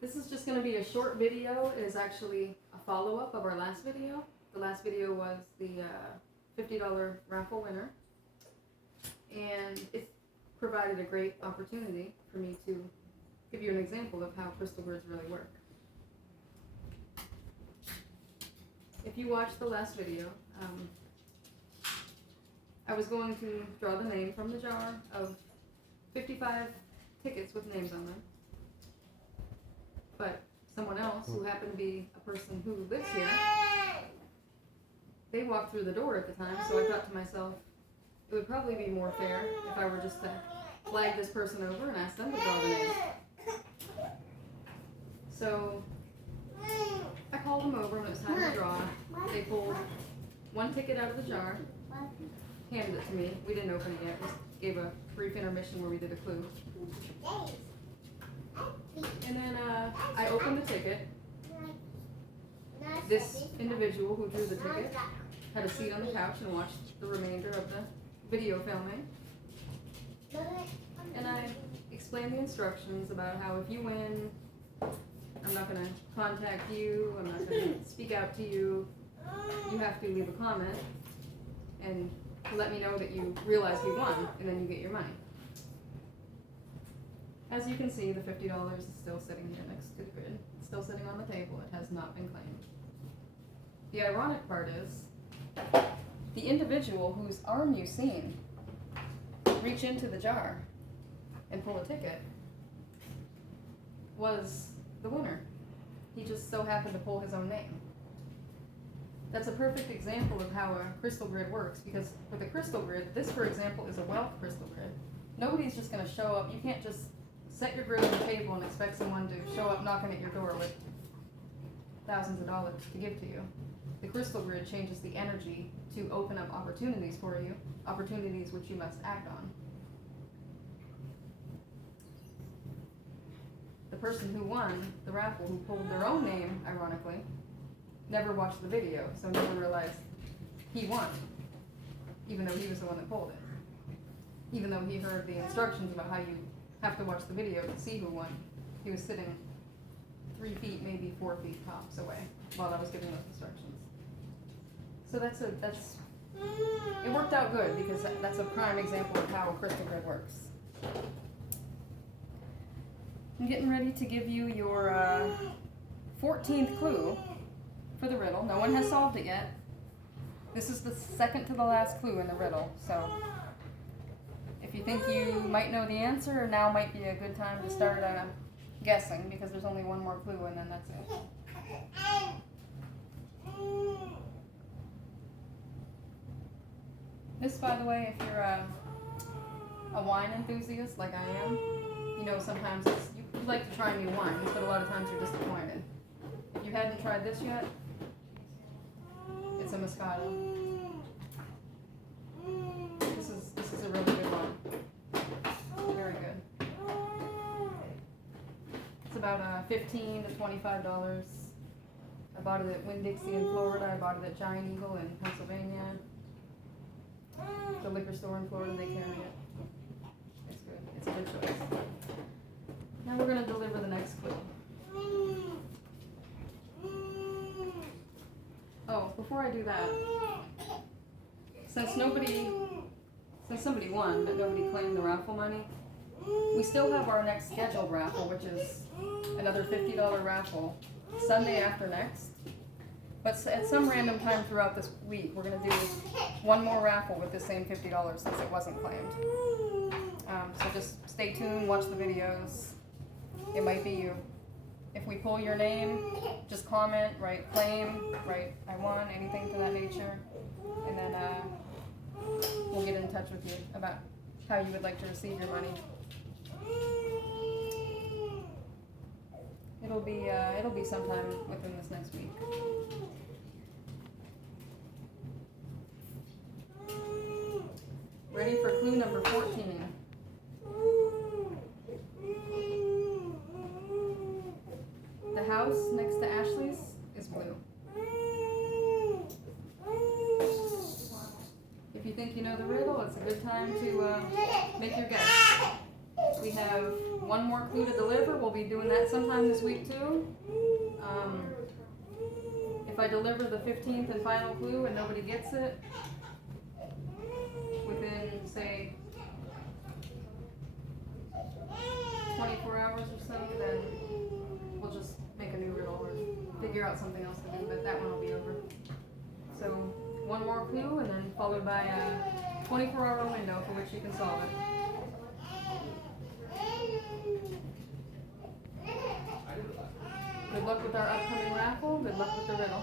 This is just going to be a short video. It is actually a follow-up of our last video. The last video was the $50 raffle winner. And it provided a great opportunity for me to give you an example of how crystal grids really work. If you watched the last video, I was going to draw the name from the jar of 55 tickets with names on them. But someone else, who happened to be a person who lives here, they walked through the door at the time, so I thought to myself, it would probably be more fair if I were just to flag this person over and ask them to draw the name. So I called them over when it was time to draw. They pulled one ticket out of the jar, handed it to me. We didn't open it yet. We gave a brief intermission where we did a clue. And then I opened the ticket. This individual who drew the ticket had a seat on the couch and watched the remainder of the video filming. And I explained the instructions about how if you win, I'm not going to contact you, I'm not going to speak out to you. You have to leave a comment and let me know that you realize you won, and then you get your money. As you can see, the $50 is still sitting here next to the grid. It's still sitting on the table. It has not been claimed. The ironic part is, the individual whose arm you've seen reach into the jar and pull a ticket was the winner. He just so happened to pull his own name. That's a perfect example of how a crystal grid works, because with a crystal grid, this, for example, is a wealth crystal grid. Nobody's just going to show up. You can't just set your grid on the table and expect someone to show up knocking at your door with thousands of dollars to give to you. The crystal grid changes the energy to open up opportunities for you, opportunities which you must act on. The person who won the raffle, who pulled their own name, ironically, never watched the video, so never realized he won, even though he was the one that pulled it. Even though he heard the instructions about how you have to watch the video to see who won. He was sitting 3 feet, maybe 4 feet tops away while I was giving those instructions. So it worked out good, because that's a prime example of how a crystal grid works. I'm getting ready to give you your 14th clue for the riddle. No one has solved it yet. This is the second to the last clue in the riddle, so if you think you might know the answer, now might be a good time to start guessing, because there's only one more clue and then that's it. This, by the way, if you're a wine enthusiast like I am, you know sometimes you like to try new wines, but a lot of times you're disappointed. If you hadn't tried this yet, it's a Moscato. This is a really good one. Very good. It's about $15 to $25. I bought it at Winn-Dixie in Florida. I bought it at Giant Eagle in Pennsylvania. The liquor store in Florida, they carry it. It's good. It's a good choice. Now we're going to deliver the next clue. Oh, before I do that, since somebody won, but nobody claimed the raffle money, we still have our next scheduled raffle, which is another $50 raffle, Sunday after next. But at some random time throughout this week, we're going to do one more raffle with the same $50 since it wasn't claimed. So just stay tuned, watch the videos. It might be you. If we pull your name, just comment, write claim, write I won, anything to that nature. And then we'll get in touch with you about how you would like to receive your money. It'll be sometime within this next week. Ready for clue number 14. The house next to Ashley's is blue. If you think you know the riddle, it's a good time to make your guess. We have one more clue to deliver. We'll be doing that sometime this week too. If I deliver the 15th and final clue and nobody gets it within, say, 24 hours or so, then we'll just make a new riddle or figure out something else to do, but that one will be over. So, one more clue and then followed by a 24-hour window for which you can solve it. Good luck with our upcoming raffle. Good luck with the riddle.